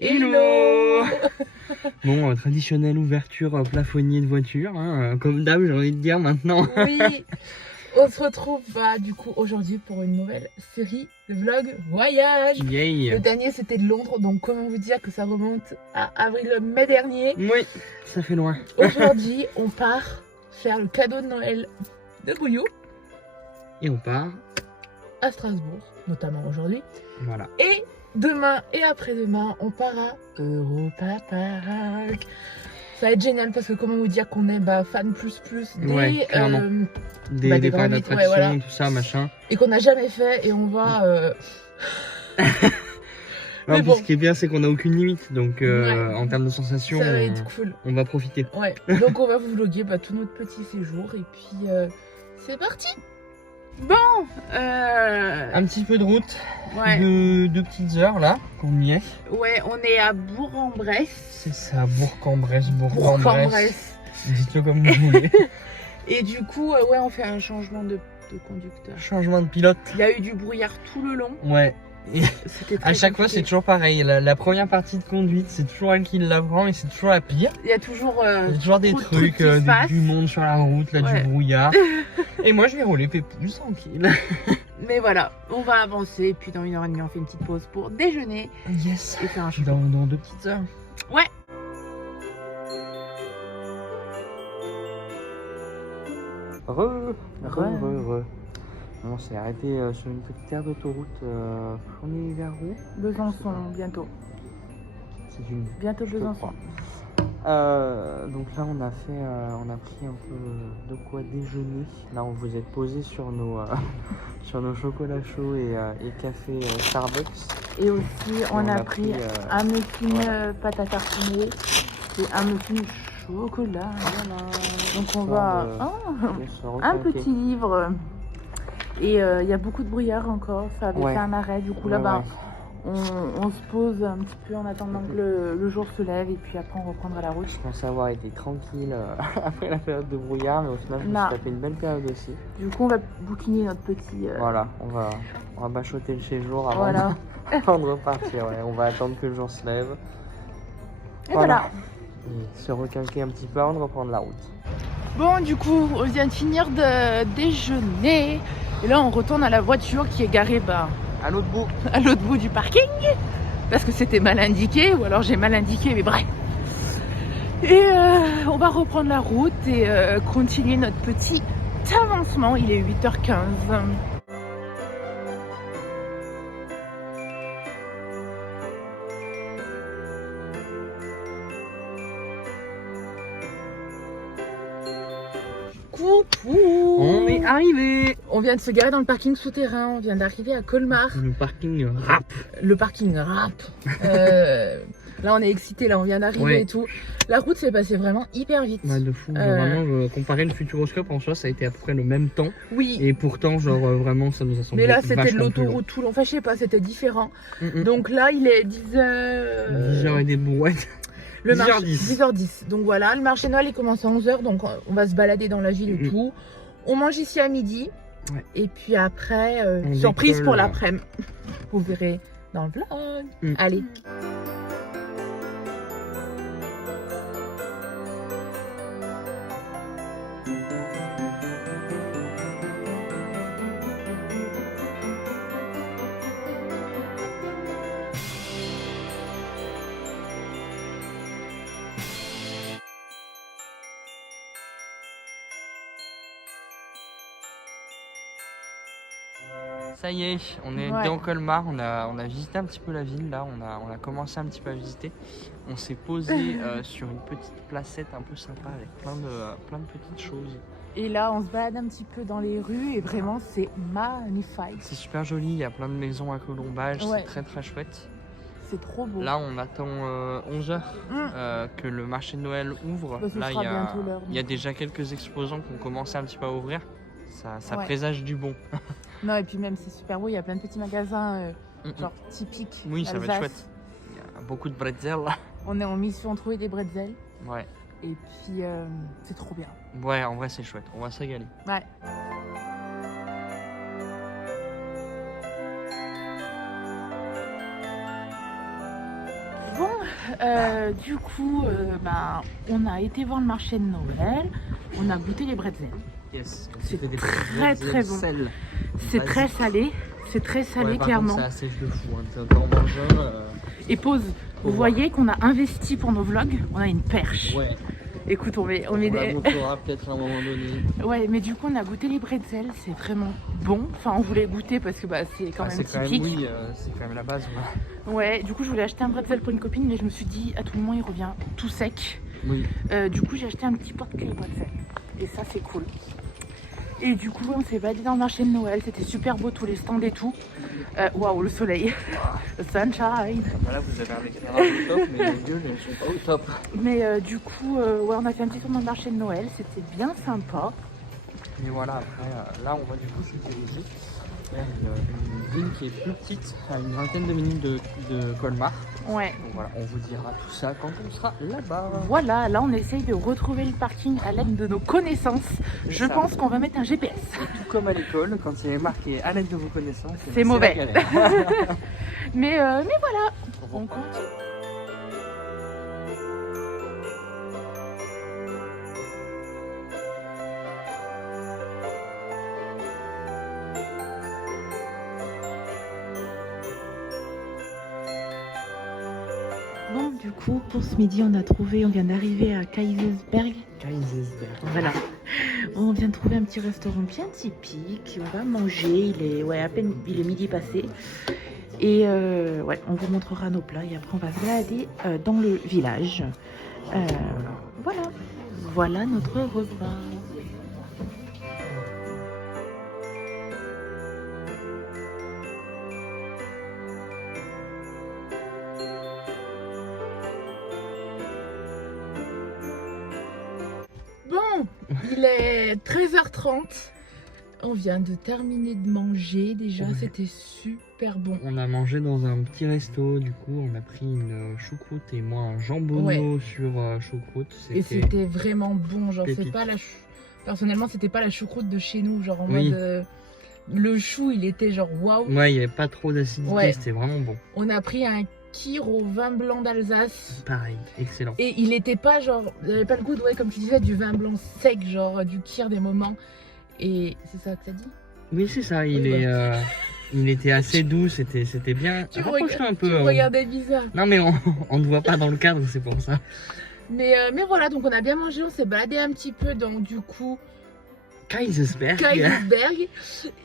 Hello. Bon, traditionnelle ouverture plafonnier de voiture, hein, comme d'hab, j'ai envie de dire maintenant. Oui, on se retrouve du coup aujourd'hui pour une nouvelle série de vlogs voyage. Yay. Le dernier c'était de Londres, donc comment vous dire que ça remonte à avril-mai dernier. Oui, ça fait loin. Aujourd'hui, on part faire le cadeau de Noël de Bouillou Et on part. à Strasbourg, notamment aujourd'hui. Voilà. Et demain et après-demain, on part à Europa Park. Ça va être génial parce que comment vous dire qu'on est fan plus des, Ouais, clairement. Des des parcs grands mythes, d'attractions, ouais, voilà. tout ça, machin. Et qu'on n'a jamais fait et on va... Alors, bon. ce qui est bien, c'est qu'on n'a aucune limite, donc Ouais. en termes de sensations, Ça va être cool. on va profiter. Ouais, donc on va vous vlogger tout notre petit séjour et puis c'est parti. Bon, Un petit peu de route, ouais. deux petites heures là, qu'on y est. Ouais, on est à Bourg-en-Bresse. C'est ça, Bourg-en-Bresse, Bourg-en-Bresse. Dites-le comme vous voulez. Et du coup, ouais, on fait un changement de conducteur. Changement de pilote. Il y a eu du brouillard tout le long. Ouais. À chaque fois, compliqué. c'est toujours pareil. La première partie de conduite, c'est toujours elle qui l'apprend et c'est toujours la pire. Il y a toujours, des trucs, du monde sur la route, là, du brouillard. Et moi, je vais rouler plus tranquille. Mais voilà, on va avancer. Et puis dans 1h30, on fait une petite pause pour déjeuner. Yes. Et faire un dans 2 petites heures. Ouais. Re. On s'est arrêté sur une petite aire d'autoroute. On est vers où? Besançon, bientôt. C'est une. Bientôt Besançon. Donc là, on a pris un peu de quoi déjeuner. Là, on vous est posé sur nos chocolats chauds et café Starbucks. Et aussi, on a pris un muffin pâte à tartiner et un muffin chocolat. Voilà. Donc on va un petit livre. Et il y a beaucoup de brouillard encore. Ça avait fait un arrêt. Du coup, là, on se pose un petit peu en attendant que le jour se lève. Et puis après, on reprendra la route. Je pense avoir été tranquille après la période de brouillard. Mais au final, je me suis tapé une belle période aussi. Du coup, on va bouquiner notre petit... Voilà, on va bachoter le séjour avant de repartir. Ouais. On va attendre que le jour se lève. Et voilà. Et se requinquer un petit peu avant de reprendre la route. Bon, du coup, on vient de finir de déjeuner. Et là, on retourne à la voiture qui est garée à l'autre bout. À l'autre bout du parking. Parce que c'était mal indiqué, ou alors j'ai mal indiqué, mais bref. Et on va reprendre la route et continuer notre petit avancement. Il est 8h15. Coucou! On est arrivé! On vient de se garer dans le parking souterrain, on vient d'arriver à Colmar. Le parking rap! Le parking rap! Là on est excités, là on vient d'arriver et tout. La route s'est passée vraiment hyper vite. Ouais, de fou. Vraiment, comparé le Futuroscope en soi, ça a été à peu près le même temps. Oui. Et pourtant, vraiment, ça nous a semblé. Mais là c'était de l'autoroute tout long. Enfin, je sais pas, c'était différent. Donc là il est 10h. 10h et des brouettes. 10h10. Donc voilà, le marché Noël il commence à 11h, donc on va se balader dans la ville et tout. On mange ici à midi. Ouais. Et puis après, surprise pour l'après-midi. Vous verrez dans le vlog. Allez. Ça y est, on est dans Colmar, on a visité un petit peu la ville là, on a commencé un petit peu à visiter. On s'est posé sur une petite placette un peu sympa avec plein de petites choses. Et là on se balade un petit peu dans les rues et vraiment c'est magnifique. C'est super joli, il y a plein de maisons à colombage, c'est très très chouette. C'est trop beau. Là on attend 11h que le marché de Noël ouvre. Là il y a déjà quelques exposants qui ont commencé un petit peu à ouvrir. Ça présage du bon. Non, et puis même c'est super beau, il y a plein de petits magasins genre typiques. Oui, ça va être chouette. Il y a beaucoup de bretzels. On est en mission de trouver des bretzels. Ouais. Et puis c'est trop bien. Ouais, en vrai c'est chouette, on va se régaler. Ouais. Bon, du coup, on a été voir le marché de Noël, on a goûté les bretzels. Yes, c'est très bon. C'est très salé, clairement. Ça sèche de fou, hein. T'en manges un. Et pause, vous voyez qu'on a investi pour nos vlogs, on a une perche. Ouais. Écoute, on met la montrera peut-être à un moment donné. Ouais, mais du coup, on a goûté les bretzels, c'est vraiment bon. Enfin, on voulait goûter parce que c'est quand même typique. Oui, c'est quand même la base. Ouais, du coup, je voulais acheter un bretzel pour une copine, mais je me suis dit, à tout moment, il revient tout sec. Oui. Du coup, j'ai acheté un petit porte-clés bretzel. Et ça, c'est cool. Et du coup, on s'est baladé dans le marché de Noël, c'était super beau, tous les stands et tout. Waouh, le soleil, le sunshine. Voilà, vous avez un éclairage au top, mais les yeux ne sont pas au top. Mais du coup, ouais, on a fait un petit tour dans le marché de Noël, c'était bien sympa. Et voilà, après, là, on va du coup se diriger vers une ville qui est plus petite, à une vingtaine de minutes de Colmar. Ouais. Donc voilà, on vous dira tout ça quand on sera là-bas. Voilà, là on essaye de retrouver le parking à l'aide de nos connaissances. Je pense qu'on va mettre un GPS. Tout comme à l'école, quand il est marqué à l'aide de vos connaissances, c'est mauvais. mais voilà, on continue. Bon, du coup, pour ce midi, on vient d'arriver à Kaysersberg. Voilà. On vient de trouver un petit restaurant bien typique. On va manger. Il est midi passé. Et ouais, on vous montrera nos plats. Et après, on va se balader dans le village. Voilà notre repas. Bon, il est 13h30. On vient de terminer de manger déjà, ouais. C'était super bon. On a mangé dans un petit resto, du coup on a pris une choucroute et moi un jambonneau sur choucroute. Et c'était vraiment bon, genre c'est pas personnellement c'était pas la choucroute de chez nous, genre en mode le chou il était genre waouh. Ouais, il y avait pas trop d'acidité, c'était vraiment bon. On a pris un kir au vin blanc d'Alsace. Pareil, excellent. Et il était pas genre, il avait pas le goût de, comme tu disais, du vin blanc sec, genre du kir des moments. Et c'est ça que t'as dit? Oui, c'est ça, il était assez doux, c'était bien. Tu me regardais bizarre. Non mais on ne voit pas dans le cadre, c'est pour ça. Mais voilà, donc on a bien mangé, on s'est baladé un petit peu, donc du coup... Kaysersberg.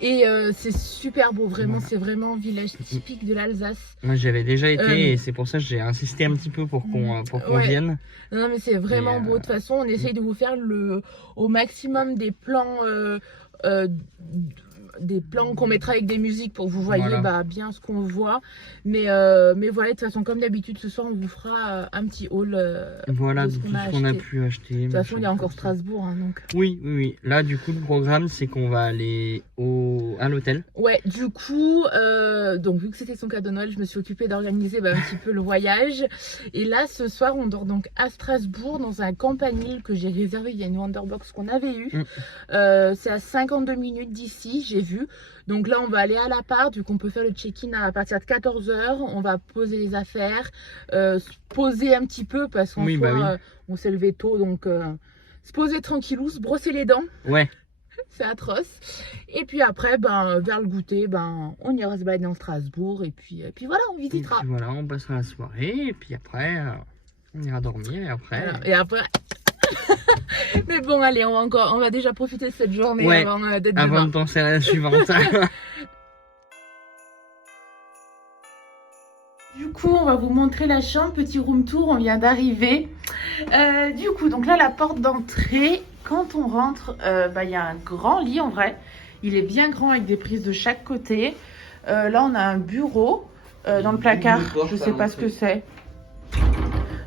Et c'est super beau, vraiment, c'est vraiment un village typique de l'Alsace. Moi j'avais déjà été et c'est pour ça que j'ai insisté un petit peu pour qu'on vienne. Non mais c'est vraiment beau, de toute façon on essaye de vous faire au maximum des plans qu'on mettra avec des musiques pour que vous voyez bien ce qu'on voit. Mais voilà, de toute façon comme d'habitude ce soir on vous fera un petit haul voilà, de tout ce qu'on a pu acheter. De toute façon il y a encore Strasbourg hein, donc. Oui. Là du coup le programme c'est qu'on va aller à l'hôtel. Ouais, du coup donc vu que c'était son cadeau de Noël, je me suis occupée d'organiser un petit peu le voyage. Et là ce soir on dort donc à Strasbourg dans un campanile que j'ai réservé via une Wanderbox qu'on avait eu. C'est à 52 minutes d'ici, j'ai vu. Donc là on va aller à l'appart, vu qu'on peut faire le check-in à partir de 14 h. On va poser les affaires, se poser un petit peu parce qu'en soi on s'est levé tôt, donc se poser tranquillou, se brosser les dents. Ouais. C'est atroce. Et puis après, vers le goûter, on ira se balader dans Strasbourg. Et puis voilà, on visitera. Et puis voilà, on passera la soirée. Et puis après, on ira dormir. Et après... Voilà. Et après... Mais bon, allez, on va déjà profiter de cette journée avant d'être demain. Avant de penser à la suivante. Du coup, on va vous montrer la chambre. Petit room tour, on vient d'arriver. Du coup, donc là, la porte d'entrée... Quand on rentre, y a un grand lit en vrai. Il est bien grand avec des prises de chaque côté. Là, on a un bureau dans le placard. Je sais pas ce que c'est.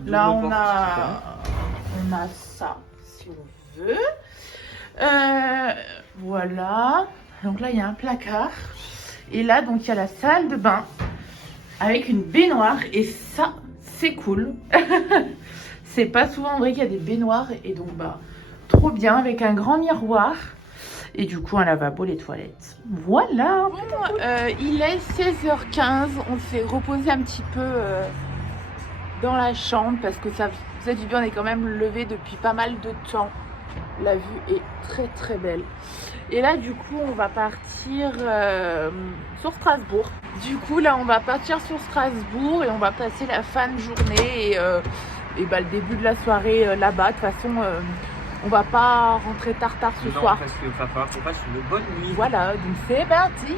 Là, on a ça, si on veut. Voilà. Donc là, il y a un placard. Et là, donc, il y a la salle de bain avec une baignoire. Et ça, c'est cool. C'est pas souvent en vrai qu'il y a des baignoires. Et donc, trop bien, avec un grand miroir. Et du coup, un lavabo, les toilettes. Voilà. Bon, il est 16h15. On s'est reposé un petit peu dans la chambre parce que ça faisait du bien. On est quand même levé depuis pas mal de temps. La vue est très très belle. Et là du coup on va partir sur Strasbourg. Du coup là on va partir sur Strasbourg et on va passer la fin de journée et bah, le début de la soirée là-bas. De toute façon on va pas rentrer tard ce soir. Parce qu'il va falloir qu'on fasse une bonne nuit. Voilà, donc c'est parti.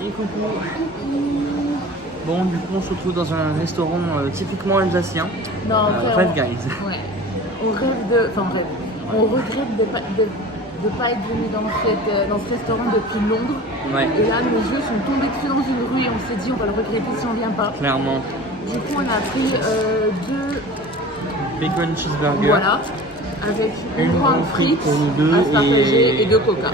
Et coucou. Bon, du coup, on se retrouve dans un restaurant typiquement alsacien. Non, Five Guys. Ouais. On rêve de. Enfin, bref. On regrette de pas être venu dans ce restaurant depuis Londres. Ouais. Et là, nos yeux sont tombés dessus dans une rue et on s'est dit, on va le regretter si on vient pas. Clairement. Du coup, on a pris 2 bacon cheeseburger. Voilà. Avec une grande frite pour nous deux à se partager et 2 coca.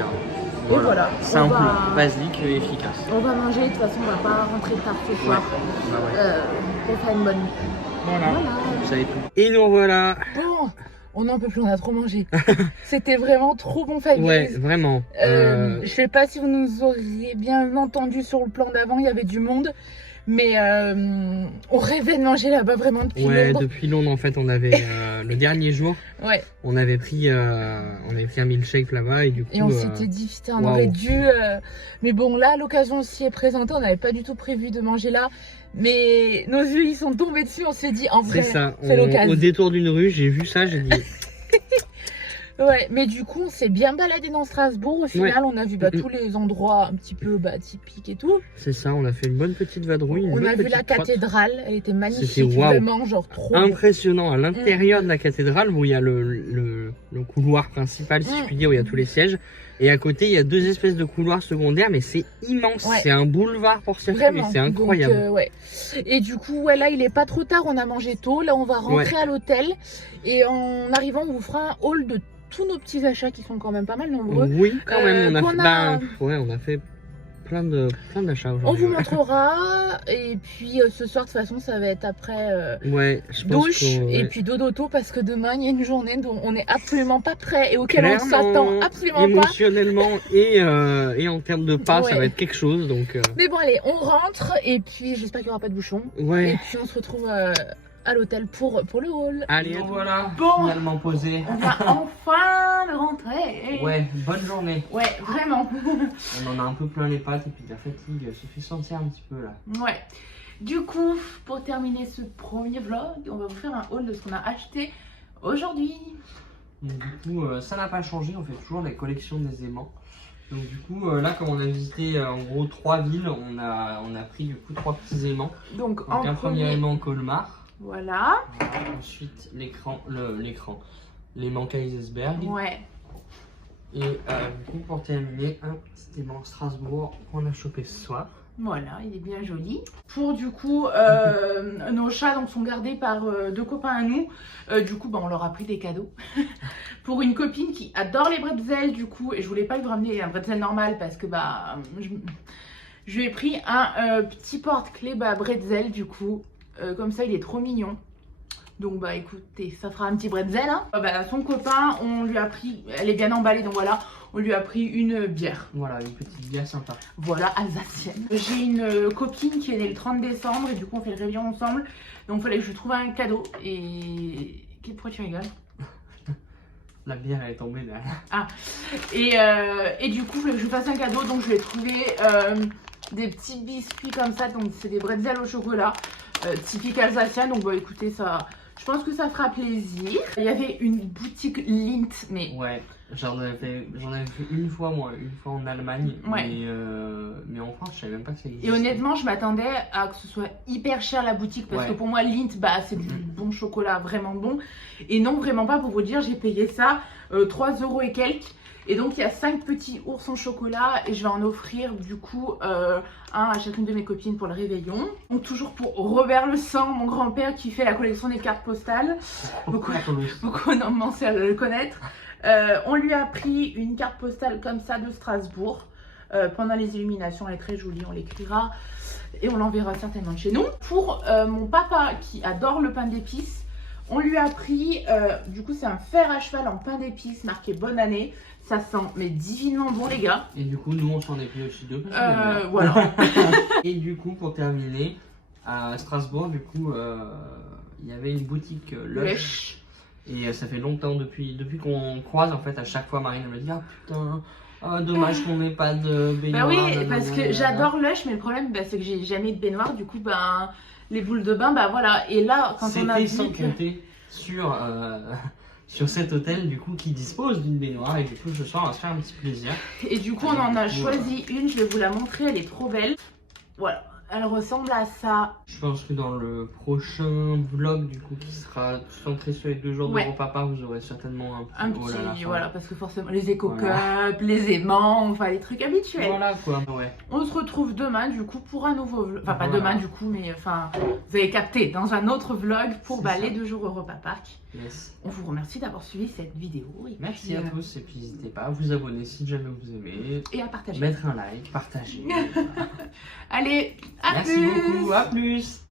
Et voilà. Simple, basique et efficace. On va manger, de toute façon on va pas rentrer tard ce soir. Pour faire une bonne nuit. Voilà. Vous savez tout. Et nous voilà. Bon, on n'en peut plus, on a trop mangé. C'était vraiment trop bon Five Guys. Ouais, vraiment. Je sais pas si vous nous auriez bien entendu sur le plan d'avant, il y avait du monde. Mais on rêvait de manger là-bas vraiment depuis Londres. Depuis Londres en fait, on avait le dernier jour. Ouais. On avait pris un milkshake là-bas et du coup. Et on s'était dit putain, on aurait dû. Mais bon, là l'occasion s'y est présentée. On n'avait pas du tout prévu de manger là, mais nos yeux ils sont tombés dessus. On s'est dit en vrai, c'est l'occasion. Au détour d'une rue, j'ai vu ça, j'ai dit. Ouais, mais du coup, on s'est bien baladé dans Strasbourg. Au final, on a vu tous les endroits un petit peu typiques et tout. C'est ça, on a fait une bonne petite vadrouille. On a vu la cathédrale, elle était magnifique. C'était vraiment genre trop impressionnant. À l'intérieur de la cathédrale, où il y a le couloir principal, si je puis dire, où il y a tous les sièges. Et à côté, il y a 2 espèces de couloirs secondaires, mais c'est immense. Ouais. C'est un boulevard pour circuler, c'est incroyable. Donc, et du coup, là, il est pas trop tard, on a mangé tôt. Là, on va rentrer à l'hôtel. Et en arrivant, on vous fera un haul de tous nos petits achats qui sont quand même pas mal nombreux. Oui, quand même. On a fait plein d'achats aujourd'hui. On vous montrera. Et puis ce soir, de toute façon, ça va être après je pense douche et puis dodo parce que demain, il y a une journée dont on n'est absolument pas prêt et auquel on s'attend absolument émotionnellement et en termes de pas, ça va être quelque chose. Donc, Mais bon, allez, on rentre et puis j'espère qu'il n'y aura pas de bouchon. Ouais. Et puis on se retrouve à l'hôtel pour le haul. Allez, voilà, finalement posé. On va enfin de rentrer. Ouais, bonne journée. Ouais, vraiment. On en a un peu plein les pattes et puis la fatigue se fait sentir un petit peu là. Ouais. Du coup, pour terminer ce premier vlog, on va vous faire un haul de ce qu'on a acheté aujourd'hui. Du coup, ça n'a pas changé, on fait toujours la collection des aimants. Donc du coup, là, comme on a visité en gros 3 villes, on a pris du coup 3 petits aimants. Donc un premier aimant Colmar. Voilà. Ensuite, l'aimant Kaisersberg. Ouais. Et du coup, pour terminer, un petit aimant Strasbourg qu'on a chopé ce soir. Voilà, il est bien joli. Pour du coup, nos chats donc, sont gardés par 2 copains à nous. Du coup, on leur a pris des cadeaux. Pour une copine qui adore les bretzels du coup. Et je voulais pas lui ramener un bretzel normal parce que je lui ai pris un petit porte-clés bretzel du coup. Comme ça, il est trop mignon. Donc écoutez, ça fera un petit bretzel. Hein. Son copain, on lui a pris, elle est bien emballée, donc voilà, on lui a pris une bière. Voilà, une petite bière sympa. Voilà, alsacienne. J'ai une copine qui est née le 30 décembre et du coup on fait le réveillon ensemble. Donc il fallait que je lui trouve un cadeau. Et pourquoi tu rigoles? La bière elle est tombée derrière. Ah, et du coup il fallait que je lui fasse un cadeau, donc je lui ai trouvé des petits biscuits comme ça, donc c'est des bretzels au chocolat. Typique alsacien, donc écoutez, ça, je pense que ça fera plaisir. Il y avait une boutique Lindt, mais ouais, j'en avais fait une fois en Allemagne, mais en France je savais même pas que ça existait. Et honnêtement je m'attendais à que ce soit hyper cher la boutique parce que pour moi Lindt c'est du bon chocolat vraiment bon, et non vraiment pas, pour vous dire j'ai payé ça 3 € et quelques. Et donc il y a 5 petits ours en chocolat et je vais en offrir du coup un à chacune de mes copines pour le réveillon. Donc toujours pour Robert Le Sang, mon grand-père qui fait la collection des cartes postales. Beaucoup ont commencé à le connaître. On lui a pris une carte postale comme ça de Strasbourg pendant les illuminations, elle est très jolie, on l'écrira et on l'enverra certainement de chez nous. Pour mon papa qui adore le pain d'épices, on lui a pris, du coup c'est un fer à cheval en pain d'épices marqué bonne année. Ça sent mais divinement bon les gars. Et du coup nous on s'en est pris aussi deux. Voilà. Et du coup pour terminer, à Strasbourg du coup il y avait une boutique Lush. Et ça fait longtemps depuis qu'on croise en fait à chaque fois Marine elle me dit ah putain dommage qu'on n'ait pas de baignoire. Bah oui parce que j'adore Lush mais le problème c'est que j'ai jamais de baignoire du coup les boules de bain voilà et là quand on a vu sans compter sur cet hôtel du coup qui dispose d'une baignoire et du coup ce soir on va se faire un petit plaisir. Et du coup on en a choisi une, je vais vous la montrer, elle est trop belle. Voilà. Elle ressemble à ça. Je pense que dans le prochain vlog du coup qui sera centré sur les 2 jours de Europapa, vous aurez certainement un petit voilà, parce que forcément les éco-cups, les aimants, enfin les trucs habituels. Voilà quoi, On se retrouve demain du coup pour un nouveau vlog, enfin pas demain du coup, mais enfin vous avez capté, dans un autre vlog pour les 2 jours Europa Park. Yes. On vous remercie d'avoir suivi cette vidéo. Et merci à tous et puis n'hésitez pas à vous abonner si jamais vous aimez. Et à partager. Mettre un like, partager. Allez, à merci plus. beaucoup, à plus.